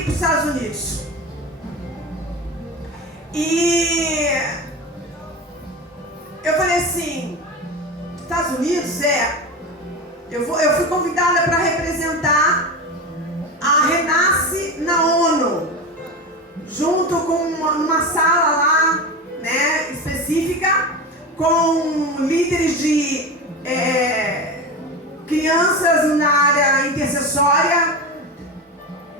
ir para os Estados Unidos. E eu falei assim, Estados Unidos, eu fui convidada para representar a Renasce na ONU, junto com uma sala lá, né, específica, com líderes de crianças na área intercessória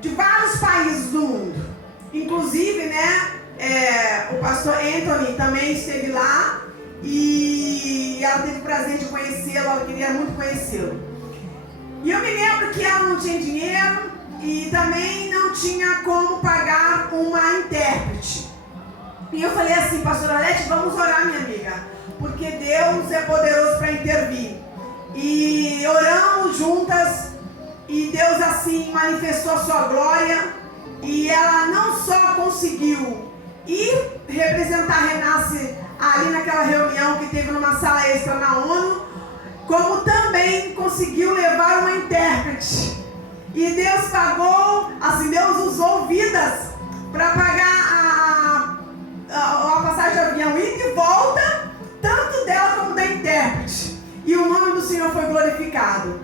de vários países do mundo. Inclusive, né, o pastor Anthony também esteve lá e ela teve o prazer de conhecê-lo, ela queria muito conhecê-lo. E eu me lembro que ela não tinha dinheiro e também não tinha como pagar uma intérprete. E eu falei assim, pastora Lete, vamos orar, minha amiga, porque Deus é poderoso para intervir. E oramos juntas e Deus assim manifestou a sua glória e ela não só conseguiu ir representar a Renasce ali naquela reunião que teve numa sala extra na ONU, como também conseguiu levar uma intérprete. E Deus pagou, assim, Deus usou vidas para pagar a passagem de avião ida e volta, tanto dela como da intérprete. E o nome do Senhor foi glorificado.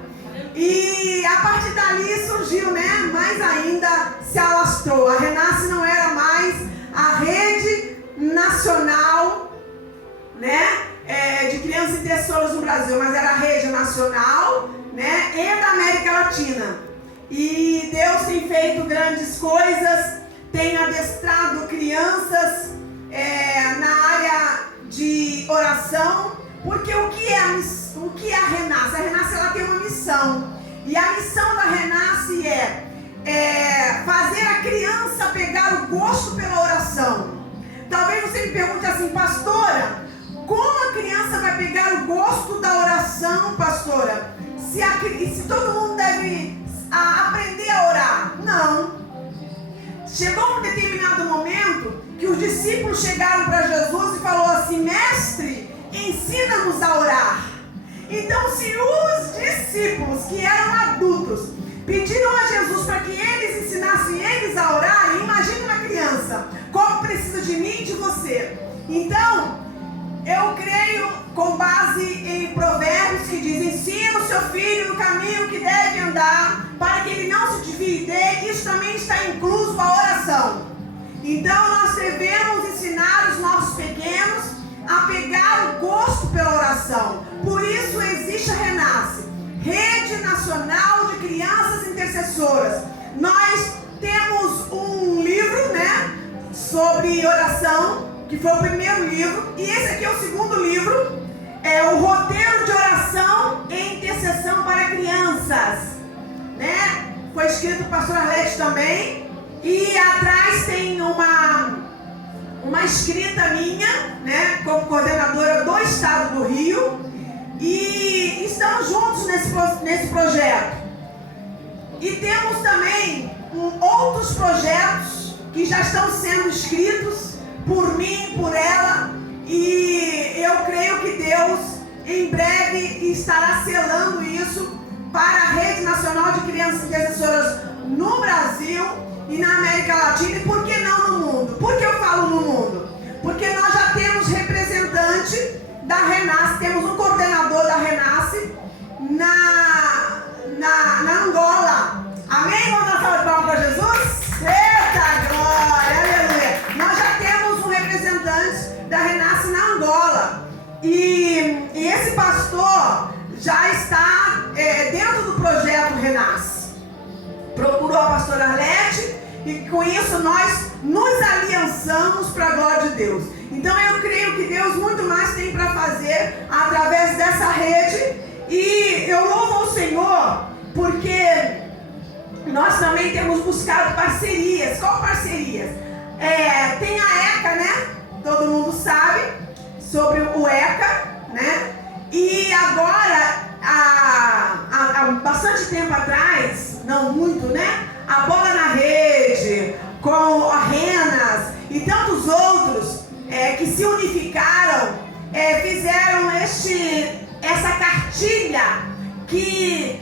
E a partir dali surgiu, né, mais ainda se alastrou. A Renasce não era mais a rede nacional, né, de crianças intercessoras no Brasil, mas era a rede nacional, né, e da América Latina. E Deus tem feito grandes coisas, tem adestrado crianças na área de oração, porque o que é a Renasce? A Renasce, ela tem uma missão, e a missão da Renasce é fazer a criança pegar o gosto pela oração. Talvez você me pergunte assim, pastora, como a criança vai pegar o gosto da oração, pastora? Se todo mundo deve aprender a orar? Não. Chegou um determinado momento que os discípulos chegaram para Jesus e falaram assim, mestre, ensina-nos a orar. Então, se os discípulos, que eram adultos, pediram a Jesus para que eles ensinassem eles a orar, imagine uma criança, como precisa de mim e de você. Então, eu creio com base em Provérbios que diz, ensina o seu filho no caminho que deve andar, para que ele não se desvie dele. Isso também está incluso a oração. Então nós devemos ensinar os nossos pequenos a pegar o gosto pela oração. Por isso existe a Renasce, Rede Nacional de Crianças Intercessoras. Nós temos um livro, né, sobre oração, que foi o primeiro livro, e esse aqui é o segundo livro, é o Roteiro de Oração e Intercessão para Crianças, né? Foi escrito por pastor Arlete também, e atrás tem uma escrita minha, né, como coordenadora do estado do Rio, e estamos juntos nesse projeto. E temos também outros projetos que já estão sendo escritos por mim, por ela, e eu creio que Deus em breve estará selando isso para a Rede Nacional de Crianças Intercessoras no Brasil e na América Latina, e por que não no mundo? Por que eu falo no mundo? Porque nós já temos representante da Renasce, temos um coordenador da Renasce na Angola. Amém? Vamos dar salva de palmas para Jesus? Eita glória, aleluia! Nós já temos um representante da Renasce na Angola. E esse pastor já está dentro do projeto Renasce. Procurou a pastora Arlete e com isso nós nos aliançamos para a glória de Deus. Então eu creio que Deus muito mais tem para fazer através dessa rede. E eu louvo ao Senhor porque nós também temos buscado parcerias. Qual parcerias? Tem a ECA, né? Todo mundo sabe sobre o ECA, né? E agora, há bastante tempo atrás, não muito, né? A Bola na Rede, com a Renas e tantos outros que se unificaram, fizeram essa cartilha que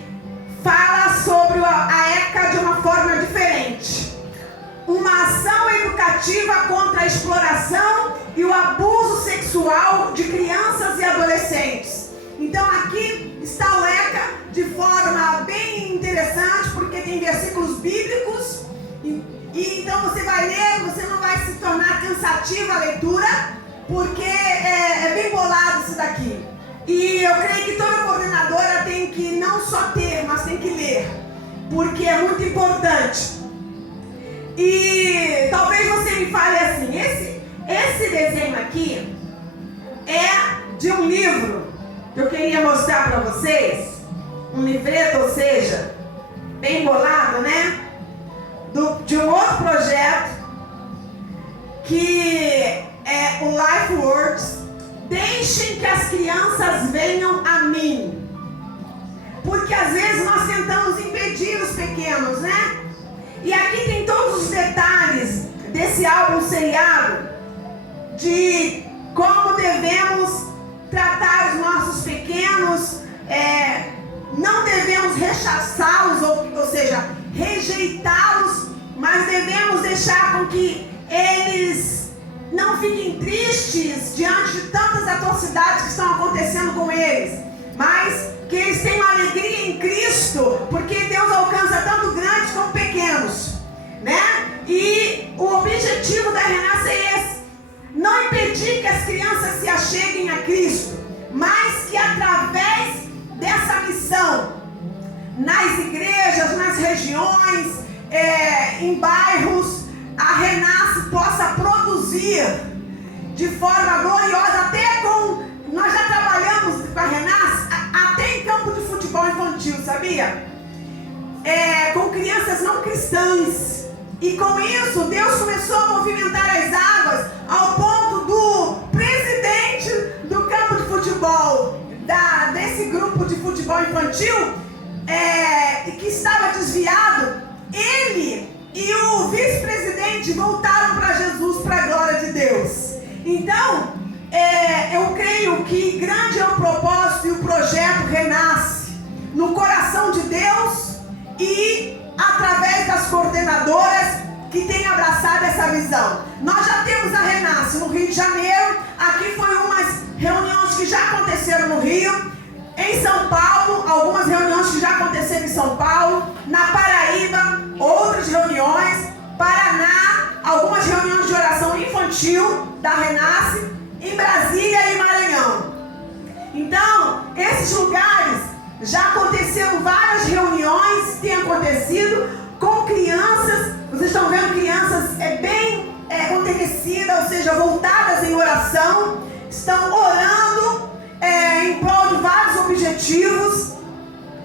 fala sobre a ECA de uma forma diferente. a exploração e o abuso sexual de crianças e adolescentes. Então aqui está o ECA de forma bem interessante, porque tem versículos bíblicos, e então você vai ler, você não vai se tornar cansativa a leitura, porque é bem bolado isso daqui. E eu creio que toda coordenadora tem que não só ter, mas tem que ler, porque é muito importante. E talvez você me fale assim, esse desenho aqui é de um livro que eu queria mostrar para vocês, um livreto, ou seja, bem bolado, né? De um outro projeto, que é o Life Words. Deixem que as crianças venham a mim. Porque às vezes nós tentamos impedir os pequenos, né? E aqui tem todos os detalhes desse álbum seriado, de como devemos tratar os nossos pequenos, não devemos rechaçá-los, ou seja, rejeitá-los, mas devemos deixar com que eles não fiquem tristes diante de tantas atrocidades que estão acontecendo com eles, mas que eles tenham alegria em Cristo, porque Deus alcança tanto grandes como pequenos, né? E o objetivo da Renasce é esse: não impedir que as crianças se acheguem a Cristo, mas que através dessa missão, nas igrejas, nas regiões, em bairros, a Renasce possa produzir de forma gloriosa, até com... Nós já trabalhamos com a Renasce até em campo de futebol infantil, sabia? Com crianças não cristãs. E com isso, Deus começou a movimentar as águas ao ponto do presidente do campo de futebol, desse grupo de futebol infantil, que estava desviado, ele e o vice-presidente voltaram para Jesus, para a glória de Deus. Então, eu creio que grande é o propósito e o projeto Renasce no coração de Deus e através das coordenadoras que têm abraçado essa visão. Nós já temos a Renasce no Rio de Janeiro. Aqui foi umas reuniões que já aconteceram no Rio. Em São Paulo, algumas reuniões que já aconteceram em São Paulo. Na Paraíba, outras reuniões. Paraná, algumas reuniões de oração infantil da Renasce. Em Brasília e Maranhão. Então, esses lugares já aconteceram várias reuniões, tem acontecido com crianças. Vocês estão vendo crianças bem enternecidas, ou seja, voltadas em oração, estão orando em prol de vários objetivos.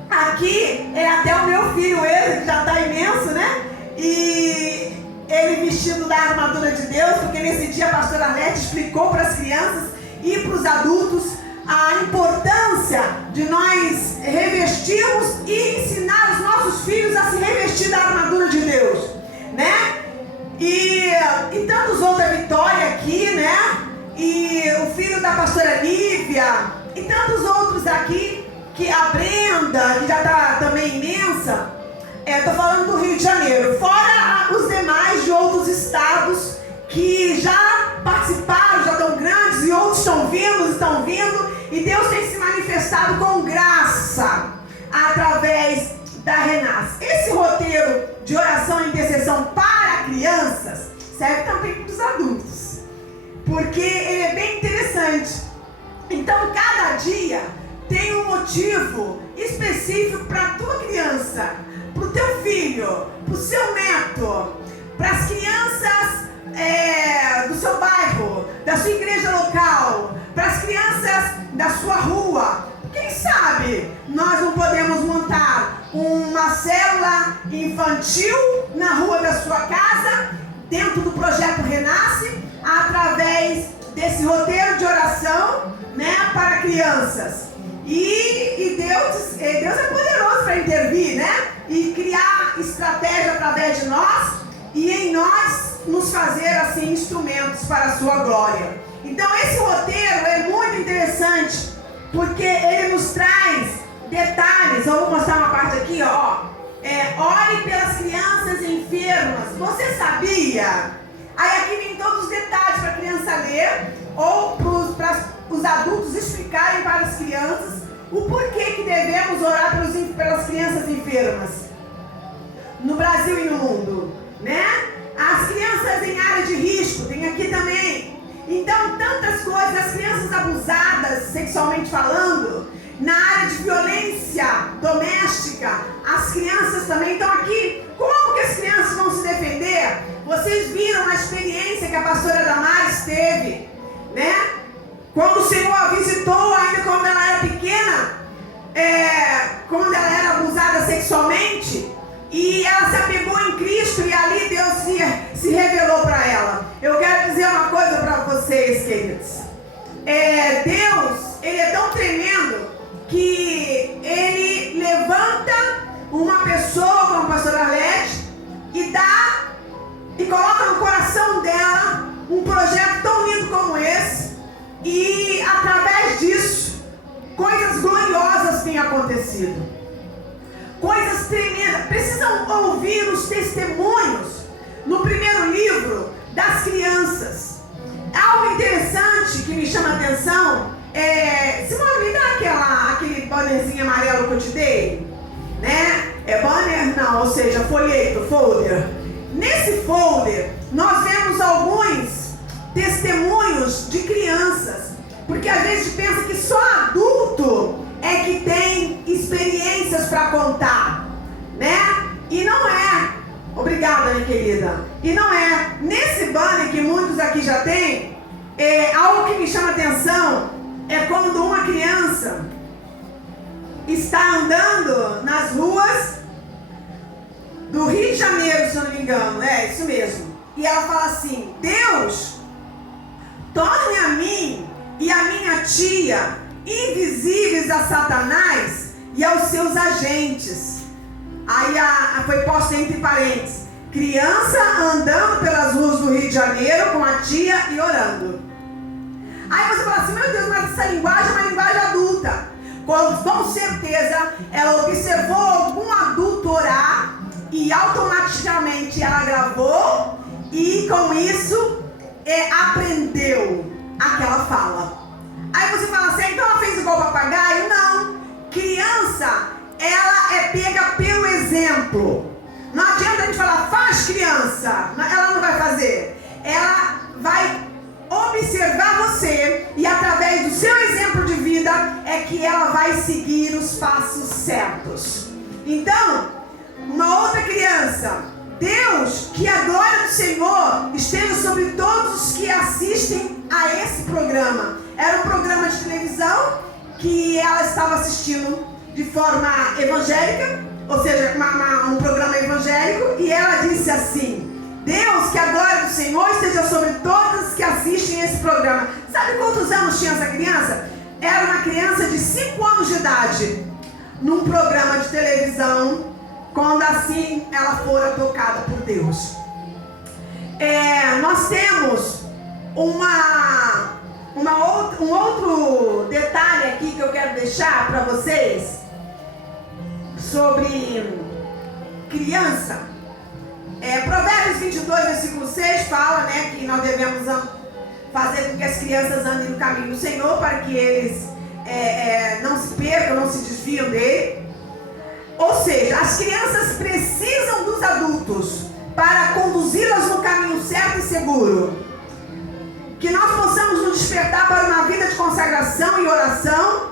Aqui é até o meu filho, ele que já está imenso, né? E ele vestido da armadura de Deus, porque nesse dia a pastora Arlete explicou para as crianças e para os adultos a importância de nós revestirmos e ensinar os nossos filhos a se revestir da armadura de Deus, né? E tantos outros, a Vitória aqui, né? E o filho da pastora Lívia, e tantos outros aqui, que a Brenda, que já está também imensa. Estou falando do Rio de Janeiro, fora os demais de outros estados que já participaram, já estão grandes, e outros estão vindo, e Deus tem se manifestado com graça através da Renasce. Esse roteiro de oração e intercessão para crianças serve também para os adultos, porque ele é bem interessante. Então, cada dia tem um motivo específico para a tua criança, para o teu filho, para o seu neto, para as crianças do seu bairro, da sua igreja local, para as crianças da sua rua. Quem sabe nós não podemos montar uma célula infantil na rua da sua casa, dentro do projeto Renasce, através desse roteiro de oração, né, para crianças. E Deus é poderoso para intervir, né? E criar estratégia através de nós e em nós nos fazer assim instrumentos para a sua glória. Então esse roteiro é muito interessante, porque ele nos traz detalhes. Eu vou mostrar uma parte aqui, ó. Ore pelas crianças enfermas. Você sabia? Aí aqui vem todos os detalhes para a criança ler, ou para os adultos explicarem para as crianças o porquê que devemos orar pelas crianças enfermas no Brasil e no mundo, né? As crianças em área de risco, tem aqui também. Então, tantas coisas, as crianças abusadas, sexualmente falando, na área de violência doméstica, as crianças também estão aqui. Como que as crianças vão se defender? Vocês viram a experiência que a pastora Damares teve, né? Quando o Senhor a visitou, ainda quando ela era pequena, quando ela era abusada sexualmente, e ela se apegou em Cristo, e ali Deus se revelou para ela. Eu quero dizer uma coisa para vocês, queridos. Deus, Ele é tão tremendo que Ele levanta uma pessoa como a pastora Arlete e coloca no coração dela um projeto tão lindo como esse, e através disso coisas gloriosas têm acontecido, coisas tremendas. Precisam ouvir os testemunhos no primeiro livro das crianças. Algo interessante que me chama a atenção Simone, me dá aquele bannerzinho amarelo que eu te dei, né? Banner não, ou seja, folheto, folder. Nesse folder nós vemos alguns testemunhos de crianças, porque às vezes a gente pensa que só adulto é que tem experiências para contar, né? E não é. Obrigada, minha querida. E não é. Nesse banner que muitos aqui já têm, algo que me chama a atenção é quando uma criança está andando nas ruas do Rio de Janeiro, se eu não me engano, isso mesmo. E ela fala assim: Deus, torne a mim e a minha tia invisíveis a Satanás e aos seus agentes. Aí foi posto entre parênteses: criança andando pelas ruas do Rio de Janeiro com a tia e orando. Aí você fala assim: meu Deus, mas essa linguagem é uma linguagem adulta. Com certeza ela observou algum adulto orar e automaticamente ela gravou e com isso aprendeu aquela fala. Aí você fala assim: então ela fez igual papagaio? Não. Criança, ela é pega pelo exemplo. Não adianta a gente falar: faz, criança. Ela não vai fazer. Ela vai observar você e através do seu exemplo de vida é que ela vai seguir os passos certos. Então, uma outra criança: Deus, que a glória do Senhor esteja sobre todos os que assistem a esse programa. Era um programa de televisão que ela estava assistindo de forma evangélica, ou seja, um programa evangélico, e ela disse assim: Deus, que a glória do Senhor esteja sobre todos que assistem esse programa. Sabe quantos anos tinha essa criança? Era uma criança de 5 anos de idade, num programa de televisão, quando assim ela fora tocada por Deus. Nós temos um outro detalhe aqui que eu quero deixar para vocês sobre criança. Provérbios 22, versículo 6 fala, né, que nós devemos fazer com que as crianças andem no caminho do Senhor, para que eles não se percam, não se desviam dele. Ou seja, as crianças precisam dos adultos para conduzi-las no caminho certo e seguro. Que nós possamos nos despertar para uma vida de consagração e oração,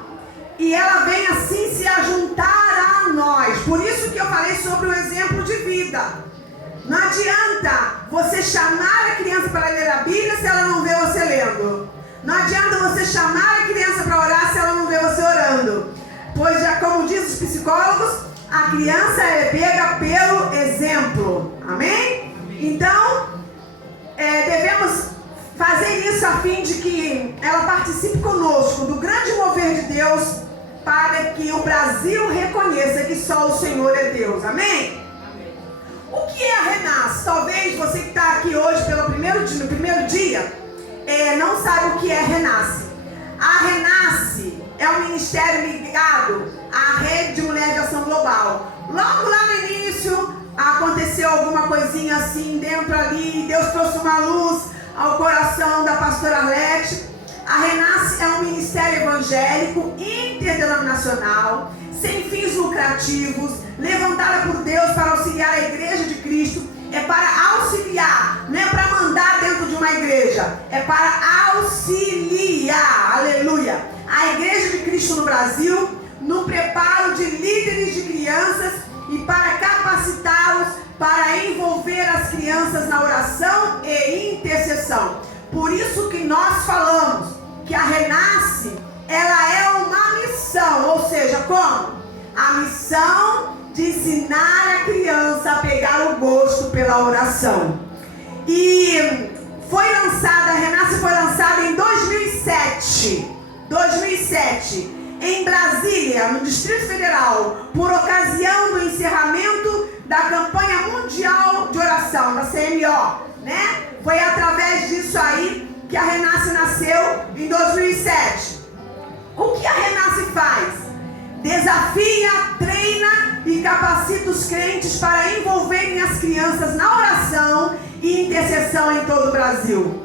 e ela venha assim se ajuntar a nós. Por isso que eu falei sobre o exemplo de vida. Não adianta você chamar a criança para ler a Bíblia se ela não vê você lendo. Não adianta você chamar a criança para orar se ela não vê você orando. Pois, já como diz os psicólogos, a criança é pega pelo exemplo. Amém? Então, devemos fazer isso a fim de que ela participe conosco do grande mover de Deus, para que o Brasil reconheça que só o Senhor é Deus. Amém? O que é a Renasce? Talvez você que está aqui hoje no primeiro dia, não sabe o que é a Renasce. A Renasce é um ministério ligado à Rede de Mulheres de Ação Global. Logo lá no início, aconteceu alguma coisinha assim dentro ali, Deus trouxe uma luz ao coração da pastora Arlete. A Renasce é um ministério evangélico interdenominacional, sem fins lucrativos, levantada por Deus para auxiliar a igreja de Cristo. É para auxiliar, não é para mandar dentro de uma igreja, é para auxiliar, aleluia, a igreja de Cristo no Brasil, no preparo de líderes de crianças e para capacitá-los para envolver as crianças na oração e intercessão. Por isso que nós falamos que a Renasce, ela é uma missão, ou seja, como? A missão de ensinar a criança a pegar o gosto pela oração. E a Renasce foi lançada em 2007, em Brasília, no Distrito Federal, por ocasião do encerramento da campanha mundial de oração, da CMO, né? Foi através disso aí que a Renasce nasceu em 2007. O que a Renasce faz? Desafia, treina e capacita os crentes para envolverem as crianças na oração e intercessão em todo o Brasil.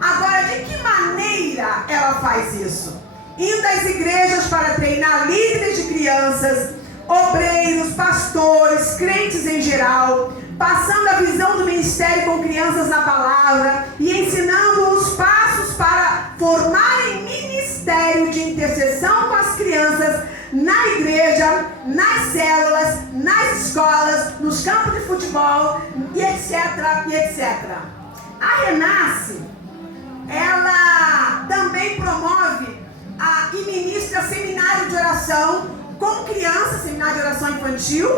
Agora, de que maneira ela faz isso? Indo às igrejas para treinar líderes de crianças, obreiros, pastores, crentes em geral, passando a visão do ministério com crianças na palavra e ensinando os passos para formarem ministério de intercessão com as crianças na igreja, nas células, nas escolas, nos campos de futebol e etc. A Renasce, ela também promove e ministra seminário de oração com crianças, seminário de oração infantil.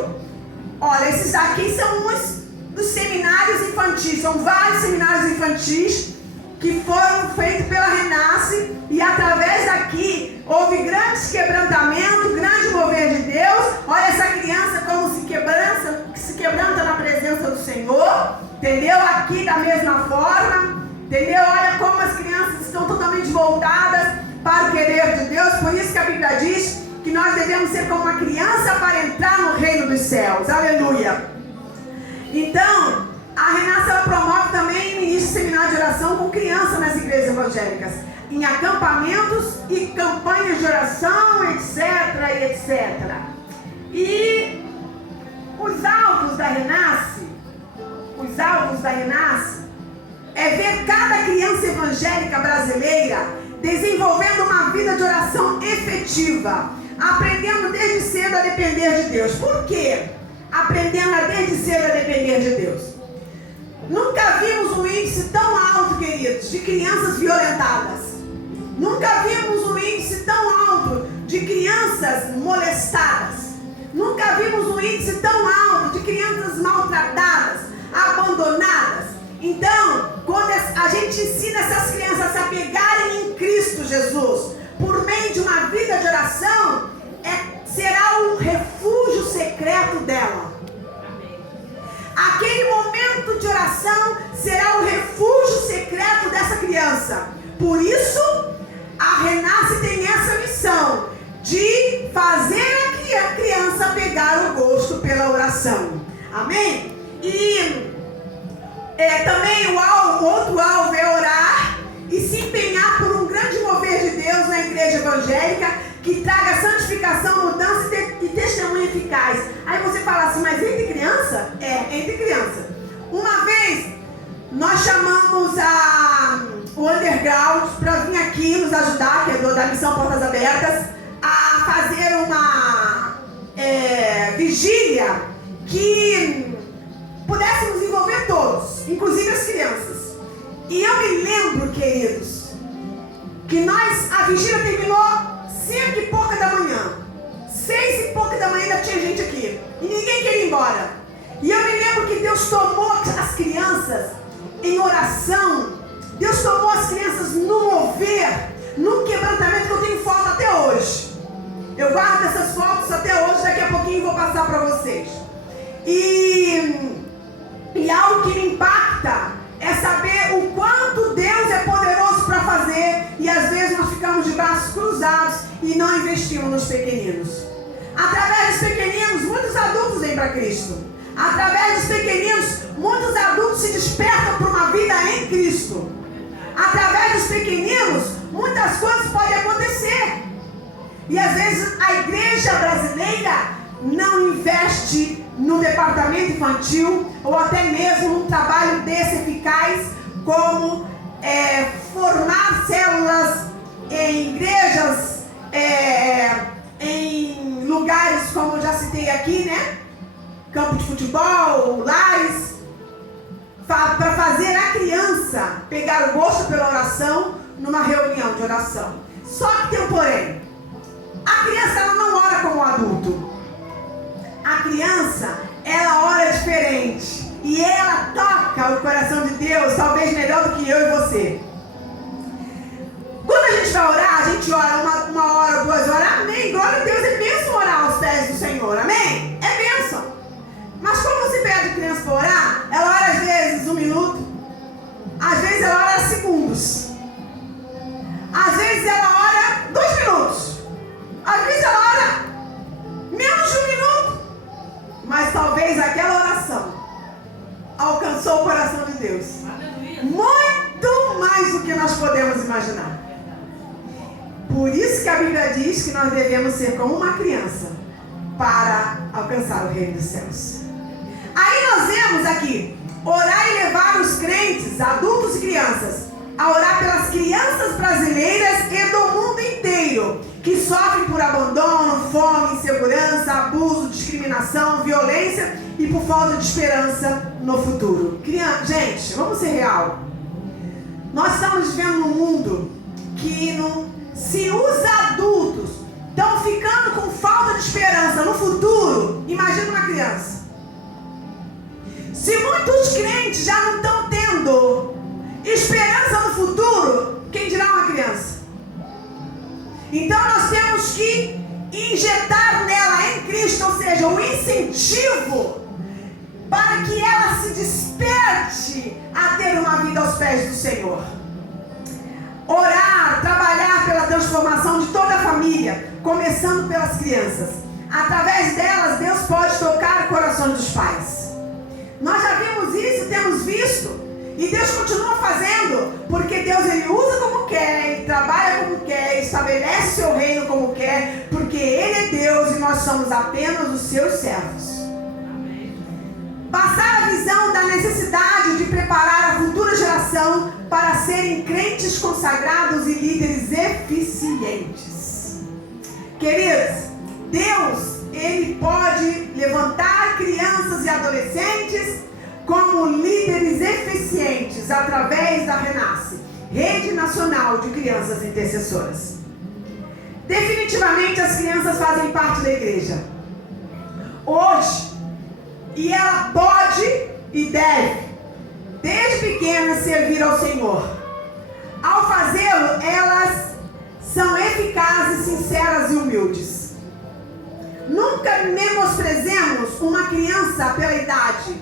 Olha, esses aqui são uns dos seminários infantis, são vários seminários infantis que foram feitos pela Renasce, e através daqui houve grandes quebrantamentos, grande mover de Deus. Olha essa criança como se quebranta na presença do Senhor, entendeu? Aqui da mesma forma, entendeu? Olha como as crianças estão totalmente voltadas para o querer de Deus. Por isso que a Bíblia diz que nós devemos ser como uma criança para entrar no reino dos céus, aleluia. Então, a Renasce, ela promove também e ministra seminário de oração com crianças nas igrejas evangélicas, em acampamentos e campanhas de oração, etc. E os alvos da Renasce é ver cada criança evangélica brasileira desenvolvendo uma vida de oração efetiva, aprendendo desde cedo a depender de Deus. Por quê? Aprendendo desde cedo a depender de Deus. Nunca vimos um índice tão alto, queridos, de crianças violentadas. Nunca vimos um índice tão alto de crianças molestadas. Nunca vimos um índice tão alto de crianças maltratadas, abandonadas. Então, quando a gente ensina essas crianças a se apegarem em Cristo Jesus, por meio de uma vida de oração, será o refúgio secreto dela. Aquele momento de oração será o refúgio secreto dessa criança. Por isso, a Renasce tem essa missão de fazer a criança pegar o gosto pela oração. Amém? E também o outro alvo é orar e se empenhar por um grande mover de Deus na igreja evangélica que traga santificação, mudança e testemunho eficaz. Aí você fala assim, mas entre criança? Entre criança. Uma vez, nós chamamos o Underground para vir aqui nos ajudar, que é da Missão Portas Abertas, a fazer uma vigília que pudéssemos envolver todos, inclusive as crianças. E eu me lembro, queridos, que a vigília terminou 5 e pouca da manhã. 6 e pouca da manhã ainda tinha gente aqui. E ninguém queria ir embora. E eu me lembro que Deus tomou as crianças em oração. Deus tomou as crianças no mover, num quebrantamento que eu tenho foto até hoje. Eu guardo essas fotos até hoje, daqui a pouquinho vou passar para vocês. E algo que me impacta é saber o quanto Deus é poderoso para fazer, e às vezes nós ficamos de braços cruzados e não investimos nos pequeninos. Através dos pequeninos, muitos adultos vêm para Cristo. Através dos pequeninos, muitos adultos através dos pequeninos, muitas coisas podem acontecer. E às vezes a igreja brasileira não investe no departamento infantil, ou até mesmo um trabalho desse eficaz, como formar células em igrejas, em lugares como eu já citei aqui, né? Campo de futebol, lares, para fazer a criança pegar o gosto pela oração numa reunião de oração. Só que tem um porém. A criança ela não ora como um adulto. A criança, ela ora diferente. E ela toca o coração de Deus, talvez melhor do que eu e você. Quando a gente vai orar, a gente ora uma hora, 2 horas. Amém. Glória a Deus, é bênção orar aos pés do Senhor. Amém? É bênção. Mas quando você pede a criança para orar, ela ora às vezes 1 minuto. Às vezes ela ora segundos. Às vezes ela ora 2 minutos. Às vezes ela ora menos de 1 minuto. Mas talvez aquela oração alcançou o coração de Deus. Muito mais do que nós podemos imaginar. Por isso que a Bíblia diz que nós devemos ser como uma criança para alcançar o reino dos céus. Aí nós vemos aqui, orar e levar os crentes, adultos e crianças, a orar pelas crianças brasileiras e do mundo inteiro, que sofrem por abandono, fome, insegurança, abuso, discriminação, violência e por falta de esperança no futuro. Gente, vamos ser real. Nós estamos vivendo num mundo que se os adultos estão ficando com falta de esperança no futuro, imagina uma criança. Se muitos crentes já não estão tendo esperança no futuro, quem dirá uma criança? Então nós temos que injetar nela em Cristo, ou seja, um incentivo para que ela se desperte a ter uma vida aos pés do Senhor. Orar, trabalhar pela transformação de toda a família, começando pelas crianças. Através delas, Deus pode tocar o coração dos pais. Nós já vimos isso, temos visto, e Deus continua fazendo, porque Deus ele usa como quer, ele trabalha como quer, estabelece seu reino como quer, porque Ele é Deus e nós somos apenas os seus servos. Passar a visão da necessidade de preparar a futura geração para serem crentes consagrados e líderes eficientes. Queridos, Deus, Ele pode levantar crianças e adolescentes como líderes eficientes através da Renasce, Rede Nacional de Crianças Intercessoras. Definitivamente as crianças fazem parte da igreja. Hoje, e ela pode e deve, desde pequena, servir ao Senhor. Ao fazê-lo, elas são eficazes, sinceras e humildes. Nunca menosprezemos uma criança pela idade,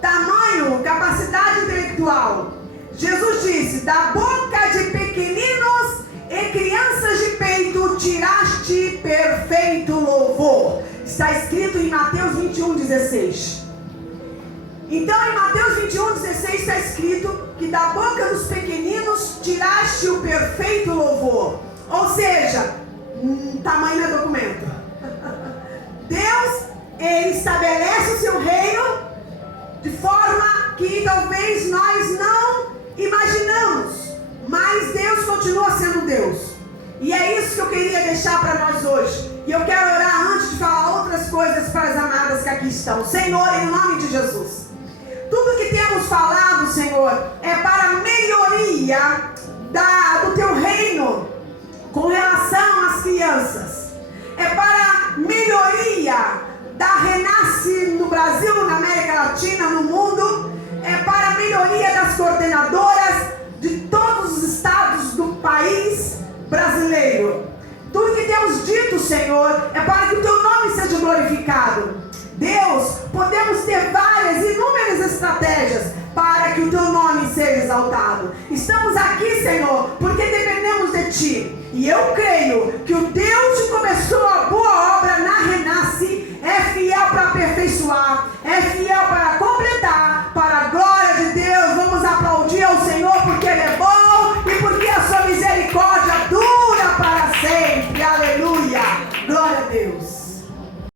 tamanho, capacidade intelectual. Jesus disse: da boca de pequeninos e crianças de peito tiraste perfeito louvor. Está escrito em Mateus 21:16. Então em Mateus 21:16 está escrito que da boca dos pequeninos tiraste o perfeito louvor. Ou seja, tamanho é documento. Deus, Ele estabelece o seu reino de forma que talvez nós não imaginamos, mas Deus continua sendo Deus. E é isso que eu queria deixar para nós hoje. E eu quero orar antes de falar outras coisas para as amadas que aqui estão. Senhor, em nome de Jesus, tudo que temos falado, Senhor, é para a melhoria do Teu reino com relação às crianças. É para a melhoria da Renasce no Brasil, na América Latina, no mundo. É para a melhoria das coordenadoras de todos os estados do país brasileiro. Tudo que temos dito, Senhor, é para que o Teu nome seja glorificado. Deus, podemos ter várias, inúmeras estratégias para que o Teu nome seja exaltado. Estamos aqui, Senhor, porque dependemos de Ti. E eu creio que o Deus que começou a boa obra na Renasce é fiel para aperfeiçoar, é fiel para